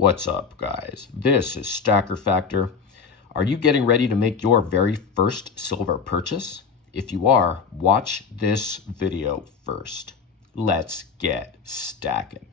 What's up, guys? This is Stacker Factor. Are you getting ready to make your very first silver purchase? If you are, watch this video first. Let's get stacking.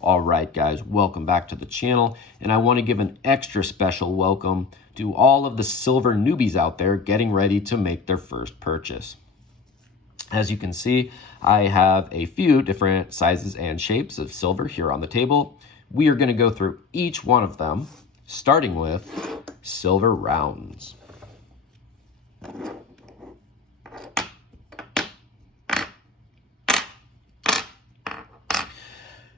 All right, guys, welcome back to the channel, and I want to give an extra special welcome to all of the silver newbies out there getting ready to make their first purchase. As you can see, I have a few different sizes and shapes of silver here on the table. We are going to go through each one of them, starting with silver rounds.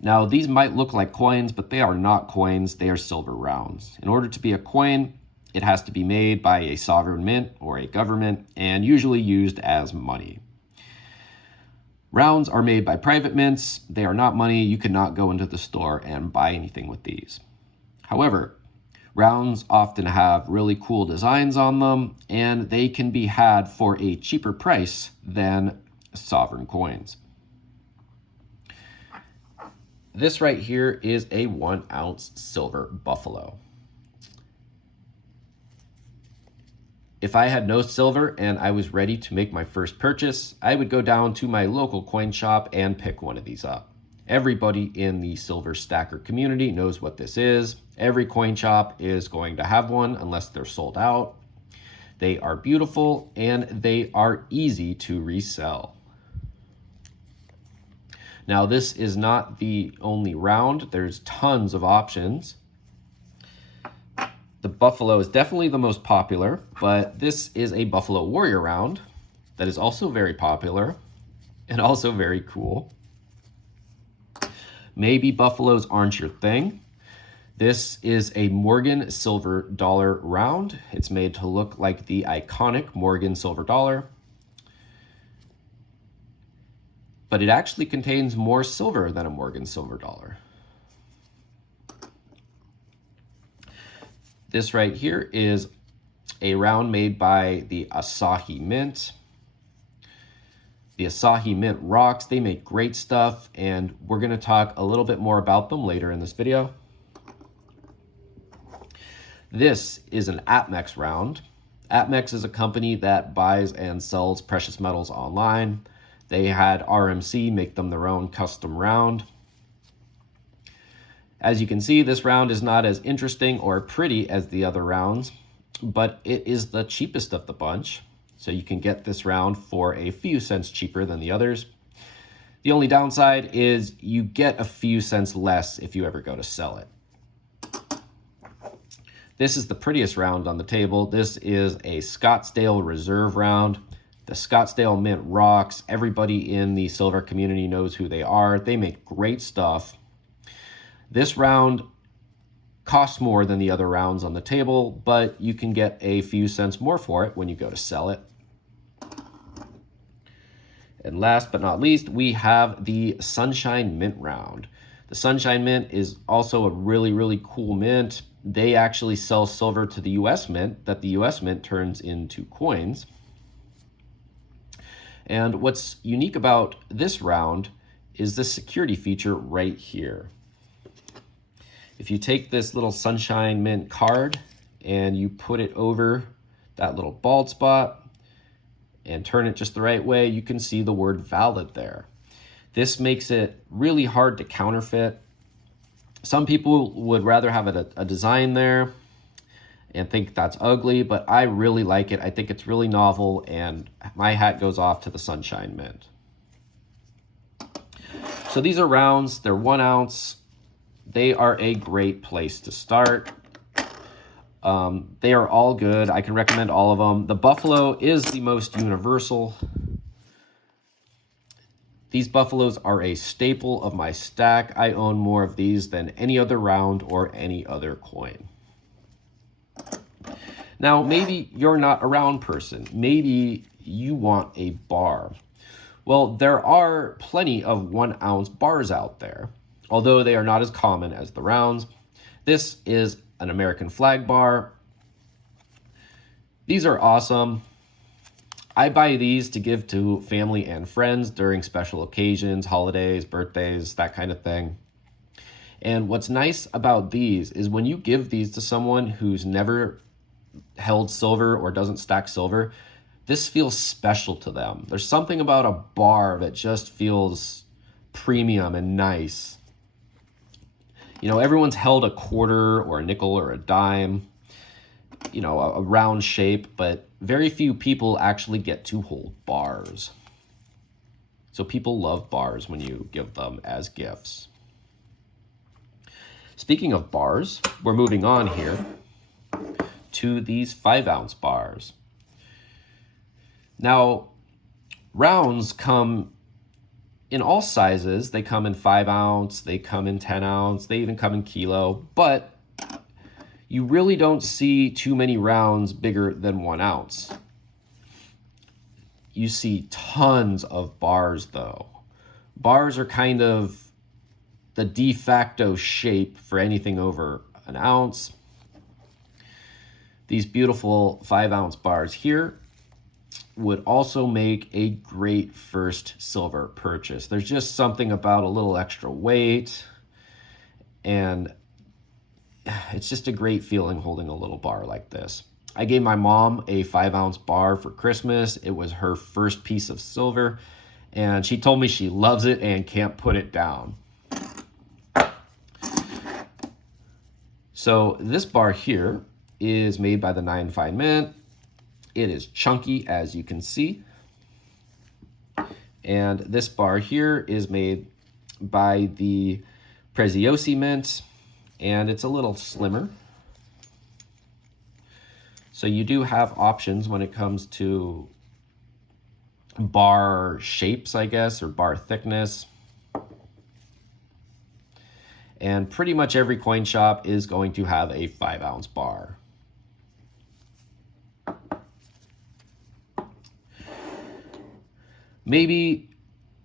Now, these might look like coins, but they are not coins. They are silver rounds. In order to be a coin, it has to be made by a sovereign mint or a government and usually used as money. Rounds are made by private mints. They are not money. You cannot go into the store and buy anything with these. However, rounds often have really cool designs on them, and they can be had for a cheaper price than sovereign coins. This right here is a 1 ounce silver buffalo. If I had no silver and I was ready to make my first purchase, I would go down to my local coin shop and pick one of these up. Everybody in the silver stacker community knows what this is. Every coin shop is going to have one unless they're sold out. They are beautiful and they are easy to resell. Now, this is not the only round. There's tons of options. The buffalo is definitely the most popular, but this is a Buffalo Warrior round that is also very popular and also very cool. Maybe buffaloes aren't your thing. This is a Morgan silver dollar round. It's made to look like the iconic Morgan silver dollar, but it actually contains more silver than a Morgan silver dollar. This right here is a round made by the Asahi Mint. The Asahi Mint rocks. They make great stuff, and we're going to talk a little bit more about them later in this video. This is an APMEX round. APMEX is a company that buys and sells precious metals online. They had RMC make them their own custom round. As you can see, this round is not as interesting or pretty as the other rounds, but it is the cheapest of the bunch. So you can get this round for a few cents cheaper than the others. The only downside is you get a few cents less if you ever go to sell it. This is the prettiest round on the table. This is a Scottsdale Reserve round. The Scottsdale Mint rocks. Everybody in the silver community knows who they are. They make great stuff. This round costs more than the other rounds on the table, but you can get a few cents more for it when you go to sell it. And last but not least, we have the Sunshine Mint round. The Sunshine Mint is also a really, really cool mint. They actually sell silver to the US Mint that the US Mint turns into coins. And what's unique about this round is this security feature right here. If you take this little Sunshine Mint card and you put it over that little bald spot and turn it just the right way, you can see the word valid there. This makes it really hard to counterfeit. Some people would rather have a design there and think that's ugly, but I really like it. I think it's really novel, and my hat goes off to the Sunshine Mint. So these are rounds. They're 1 ounce. They are a great place to start. They are all good. I can recommend all of them. The Buffalo is the most universal. These Buffaloes are a staple of my stack. I own more of these than any other round or any other coin. Now, maybe you're not a round person. Maybe you want a bar. Well, there are plenty of 1 ounce bars out there, although they are not as common as the rounds. This is an American flag bar. These are awesome. I buy these to give to family and friends during special occasions, holidays, birthdays, that kind of thing. And what's nice about these is when you give these to someone who's never held silver or doesn't stack silver, this feels special to them. There's something about a bar that just feels premium and nice. You know, everyone's held a quarter or a nickel or a dime, you know, a round shape, but very few people actually get to hold bars. So people love bars when you give them as gifts. Speaking of bars, we're moving on here to these 5-ounce bars. Now, rounds come in all sizes. They come in 5-ounce, they come in 10-ounce, they even come in kilo, but you really don't see too many rounds bigger than 1 ounce. You see tons of bars though. Bars are kind of the de facto shape for anything over 1 ounce. These beautiful 5-ounce bars here would also make a great first silver purchase. There's just something about a little extra weight, and it's just a great feeling holding a little bar like this. I gave my mom a 5-ounce bar for Christmas. It was her first piece of silver, and she told me she loves it and can't put it down. So this bar here is made by the 9 Fine Mint. It is chunky, as you can see. And this bar here is made by the Preziosi Mint, and it's a little slimmer. So you do have options when it comes to bar shapes, I guess, or bar thickness. And pretty much every coin shop is going to have a 5-ounce bar. Maybe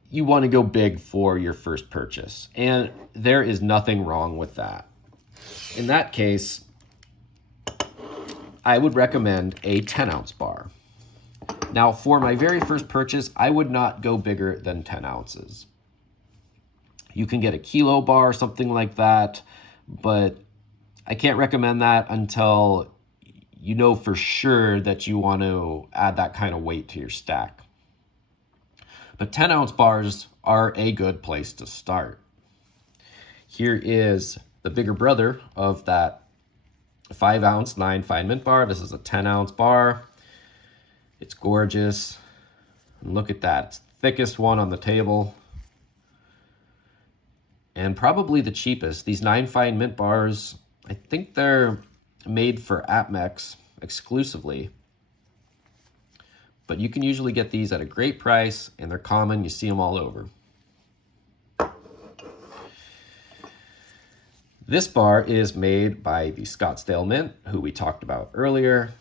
you want to go big for your first purchase, and there is nothing wrong with that. In that case, I would recommend a 10-ounce bar. Now, for my very first purchase, I would not go bigger than 10 ounces. You can get a kilo bar, something like that, but I can't recommend that until you know for sure that you want to add that kind of weight to your stack. But 10-ounce bars are a good place to start. Here is the bigger brother of that 5-ounce 9 Fine Mint bar. This is a 10-ounce bar. It's gorgeous. And look at that. It's the thickest one on the table. And probably the cheapest. These 9 Fine Mint bars, I think they're made for APMEX exclusively. But you can usually get these at a great price, and they're common. You see them all over. This bar is made by the Scottsdale Mint, who we talked about earlier.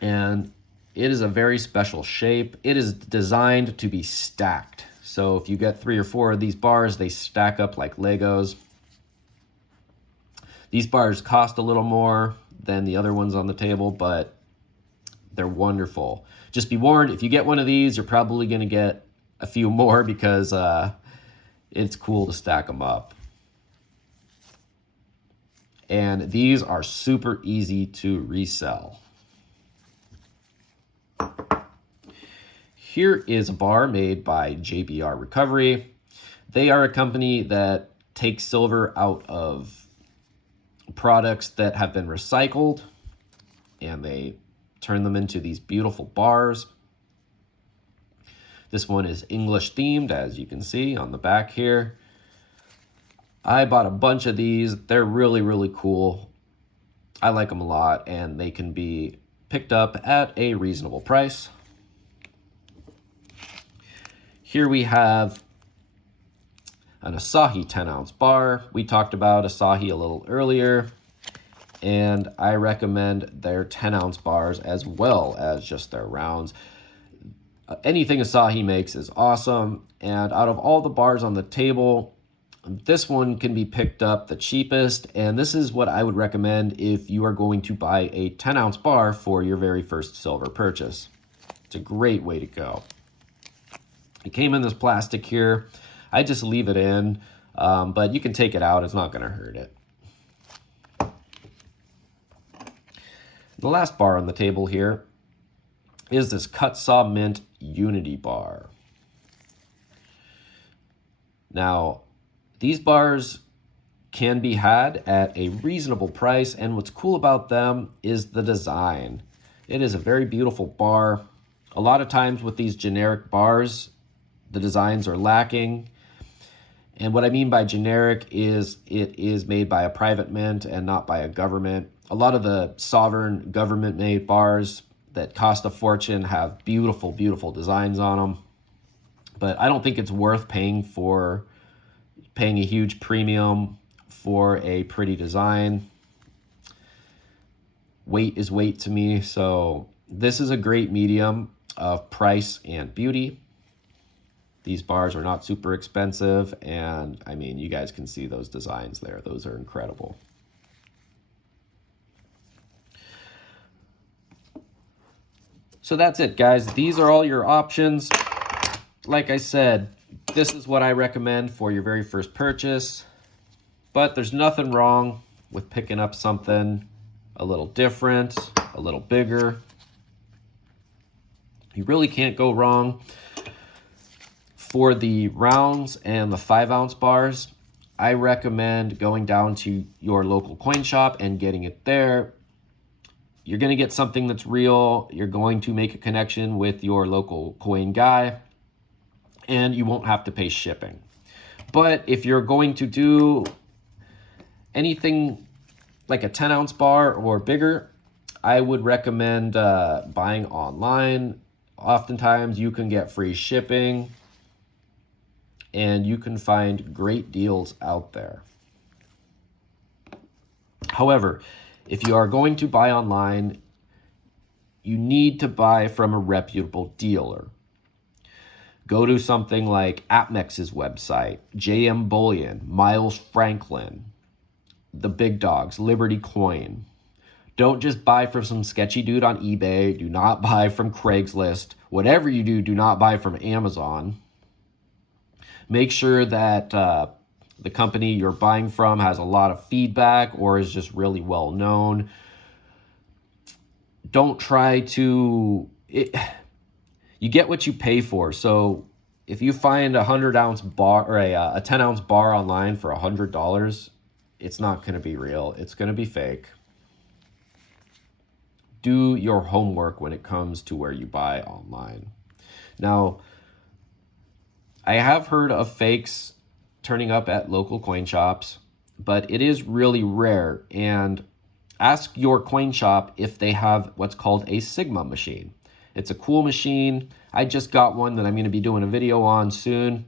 And it is a very special shape. It is designed to be stacked. So if you get 3 or 4 of these bars, they stack up like Legos. These bars cost a little more than the other ones on the table, but they're wonderful. Just be warned, if you get one of these, you're probably going to get a few more because it's cool to stack them up. And these are super easy to resell. Here is a bar made by JBR Recovery. They are a company that takes silver out of products that have been recycled, and they turn them into these beautiful bars. This one is English themed, as you can see on the back here. I bought a bunch of these. They're really, really cool. I like them a lot, and they can be picked up at a reasonable price. Here we have an Asahi 10-ounce bar. We talked about Asahi a little earlier, and I recommend their 10-ounce bars as well as just their rounds. Anything Asahi makes is awesome, and out of all the bars on the table, This one can be picked up the cheapest, and this is what I would recommend if you are going to buy a 10-ounce bar for your very first silver purchase. It's a great way to go. It came in this plastic here. I just leave it in, but you can take it out. It's not going to hurt it. The last bar on the table here is this Cutsaw Mint Unity bar. Now, these bars can be had at a reasonable price, and what's cool about them is the design. It is a very beautiful bar. A lot of times with these generic bars, the designs are lacking. And what I mean by generic is it is made by a private mint and not by a government. A lot of the sovereign government-made bars that cost a fortune have beautiful, beautiful designs on them. But I don't think it's worth paying a huge premium for a pretty design. Weight is weight to me, so this is a great medium of price and beauty. These bars are not super expensive, and I mean, you guys can see those designs there. Those are incredible. So that's it, guys. These are all your options. Like I said, this is what I recommend for your very first purchase, but there's nothing wrong with picking up something a little different, a little bigger. You really can't go wrong. For the rounds and the 5-ounce bars, I recommend going down to your local coin shop and getting it there. You're going to get something that's real. You're going to make a connection with your local coin guy, and you won't have to pay shipping. But if you're going to do anything like a 10-ounce bar or bigger, I would recommend buying online. Oftentimes you can get free shipping, and you can find great deals out there. However, if you are going to buy online, you need to buy from a reputable dealer. Go to something like APMEX's website, JM Bullion, Miles Franklin, the big dogs, Liberty Coin. Don't just buy from some sketchy dude on eBay. Do not buy from Craigslist. Whatever you do, do not buy from Amazon. Make sure that the company you're buying from has a lot of feedback or is just really well known. Don't try to... You get what you pay for. So if you find a 100-ounce bar or a 10-ounce bar online for $100, it's not going to be real. It's going to be fake. Do your homework when it comes to where you buy online. Now, I have heard of fakes turning up at local coin shops, but it is really rare. And ask your coin shop if they have what's called a Sigma machine. It's a cool machine. I just got one that I'm going to be doing a video on soon.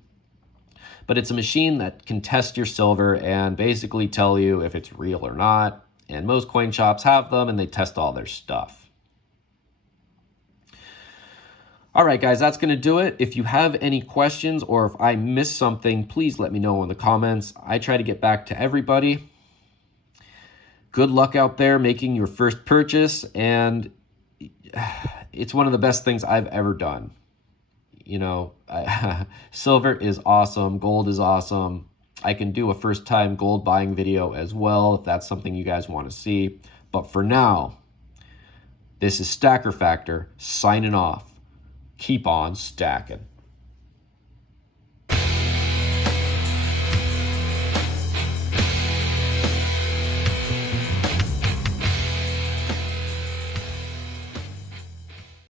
But it's a machine that can test your silver and basically tell you if it's real or not. And most coin shops have them, and they test all their stuff. All right, guys, that's going to do it. If you have any questions or if I missed something, please let me know in the comments. I try to get back to everybody. Good luck out there making your first purchase, and it's one of the best things I've ever done. You know, silver is awesome. Gold is awesome. I can do a first-time gold buying video as well if that's something you guys want to see. But for now, this is Stacker Factor signing off. Keep on stacking.